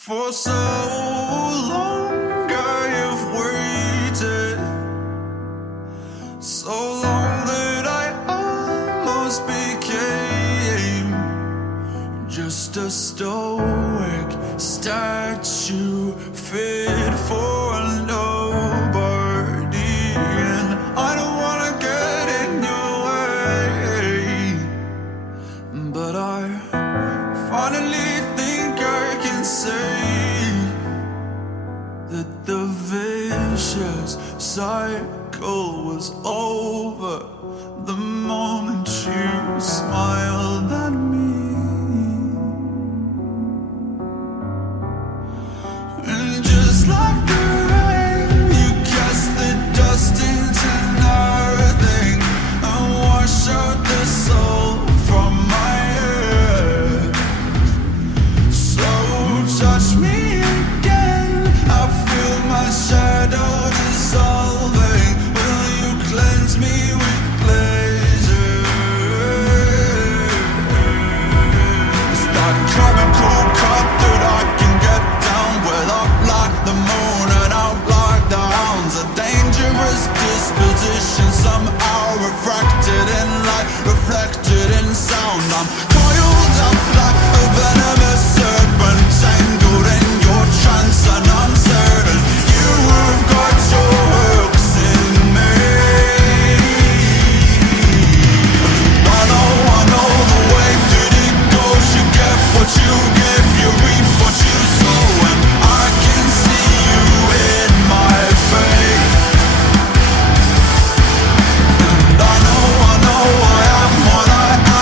For so long I have waited, so long that I almost became just a stoic statue fit for nobody. And I don't wanna get in your way, but I finally think I can say that the vicious cycle was over the moment you smiled at me. And just like the rain, you cast the dust into nothing and wash out the soul from my head. So touch me again, I feel my shadow dissolving. Will you cleanse me with pleasure? It's that chemical cut that I can get down with, up like the moon and out like the hounds. A dangerous disposition, somehow refracted in light, reflected in sound. I'm coiled up like a venomous serpent, tangled in your trance, and I'm certain you have got your hooks in me. I know the way that it goes. You get what you give, you reap what you sow, and I can see you in my fate. And I know I am what I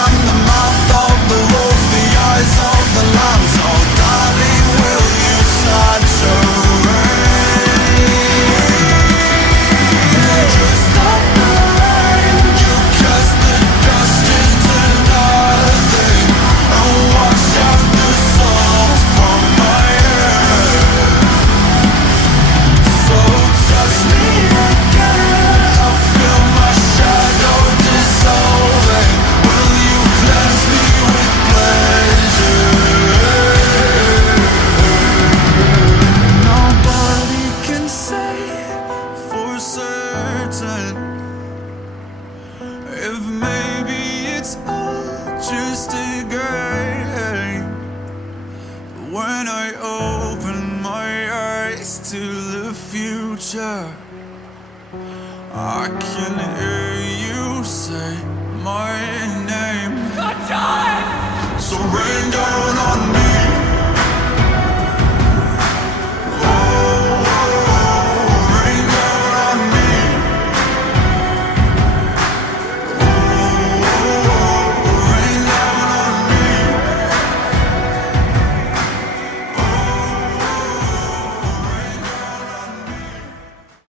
am, the mouth of the wolf, the eyes of the lamb. So darling, will you saturate? Just like the rain, you cast the dust into nothing and wash out the salt from my head. So touch me again, I feel my shadow dissolving. Will you cleanse me with pleasure? Nobody can say for certain if maybe it's all just a game. But when I open my eyes to the future, I can hear you say my name. So rain down on